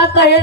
का कहे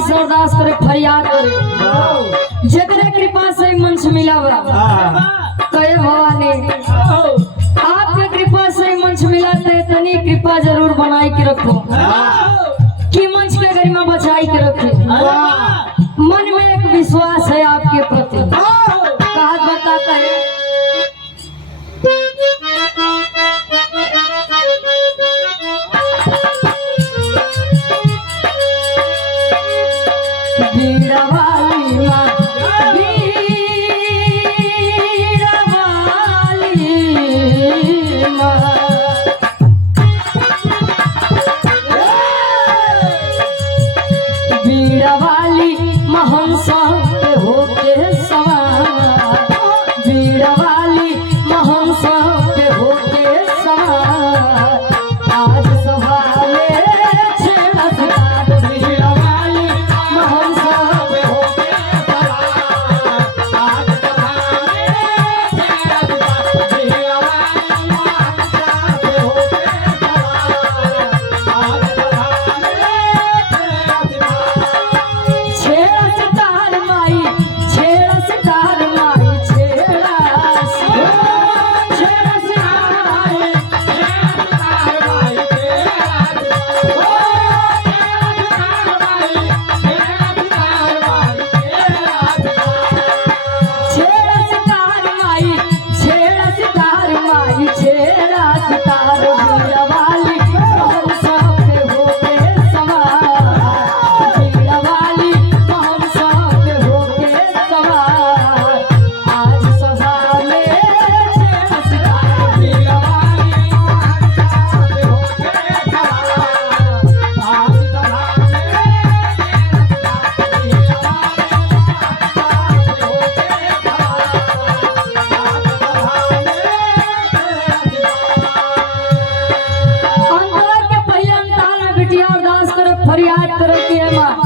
फरियाद करे जगरे कृपा से मंच मिला कहे भवानी आपके कृपा से मंच मिला तनी कृपा जरूर बनाई के रखो कि मंच के गरिमा बचाई के रखे मन में एक विश्वास है आपके प्रति कहा बताता है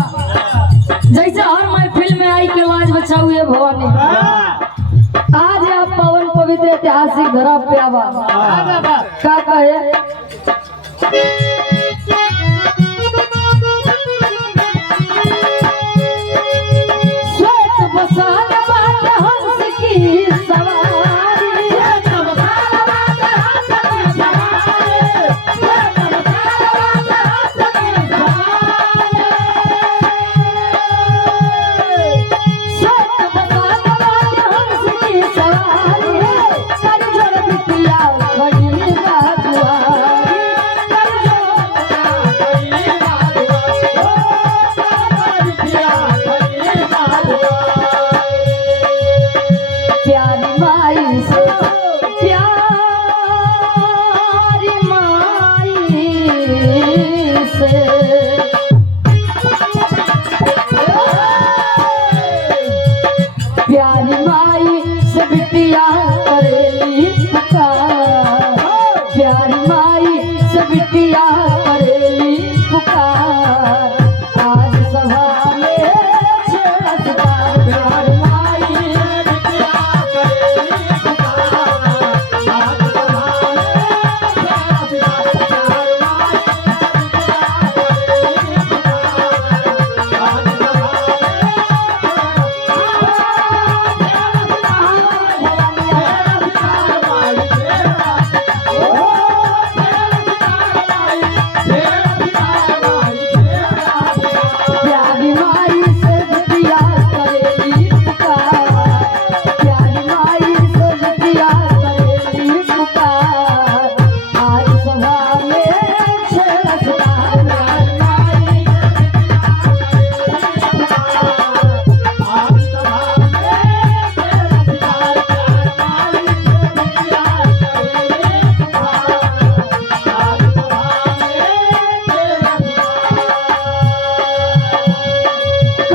जैसे हर महफिल में आई के लाज बचाऊ ये भवानी आज आप पवन पवित्र ऐतिहासिक धरा पे आवा का कहे श्वेत बसान बात हंस की सवारी श्वेत बसान बात हंस की सवारी प्यारी माई से बिटिया करेली पुकार, प्यारी माई से बिटिया करेली पुकार। आज सभा में छेड़ा सितार, प्यारी माई से बिटिया करेली पुकार। आज सभा में छेड़ा सितार, प्यारी माई से बिटिया करेली पुकार।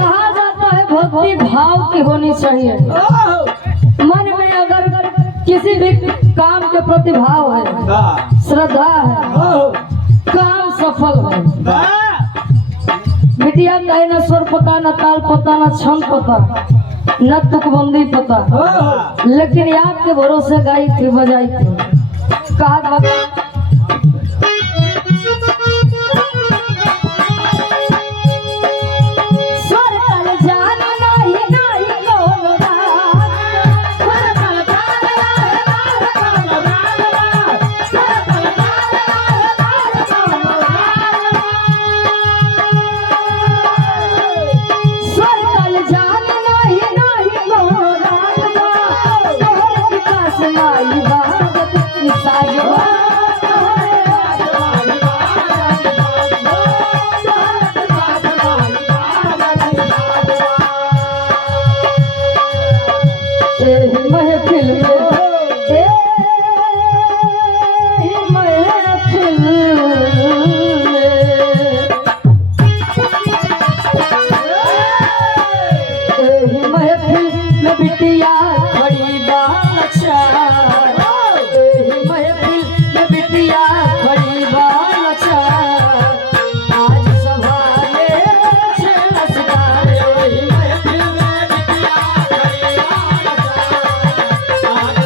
आज भक्ति भाव की होनी चाहिए। मन में अगर किसी भी काम के प्रति भाव है, श्रद्धा है, काम सफल है। बिटिया कहे न स्वर पता, न ताल पता, न छंद पता, न तुकबंदी पता, लेकिन आपके भरोसे गाई थी, बजाई थी। कहा बिटिया खड़ी बालचार, महफिल में बिटिया खड़ी बालचार। आज सभा में छेड़ा सितार, महफिल में बिटिया खड़ी बालचार। आज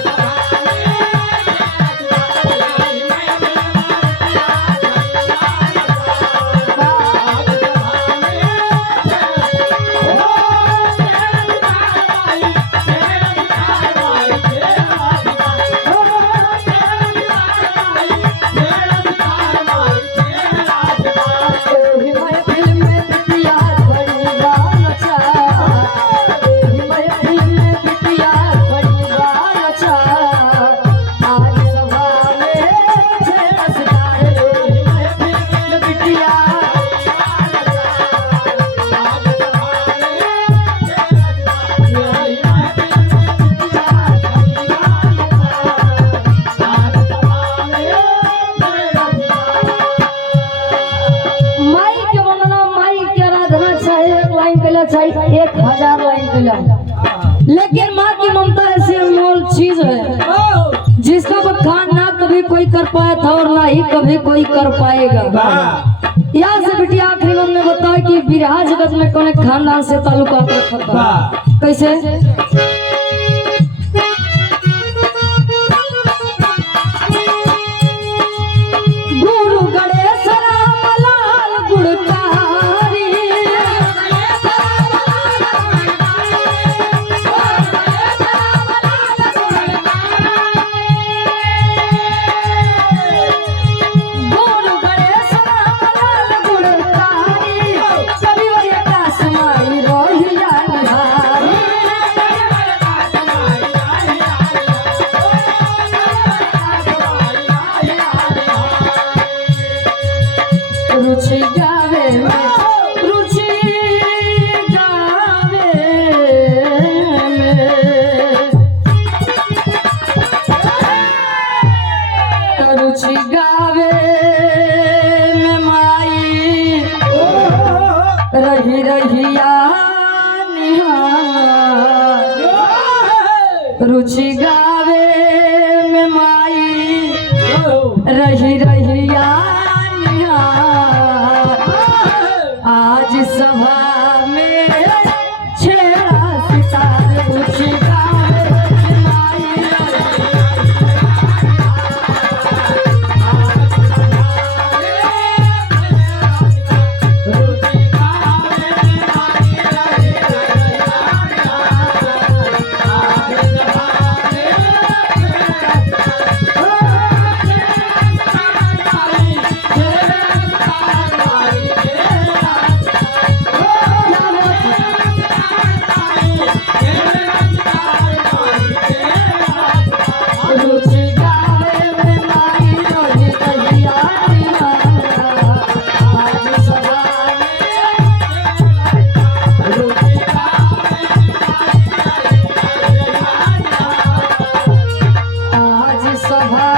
सभा में चाहिए 1000 लाइन पिला, लेकिन माँ की ममता ऐसी अनमोल चीज है जिसका बखान ना कभी कोई कर पाया था और ना ही कभी कोई कर पाएगा। यहाँ से बिटिया आखिरी में बताया कि बिरहा जगत में कौन खानदान से ताल्लुकात रखता है। कैसे रुचि गावे में माई रही रहिया निहार। आज सभा में छेड़ा सितार रुचि गावे में माई सभा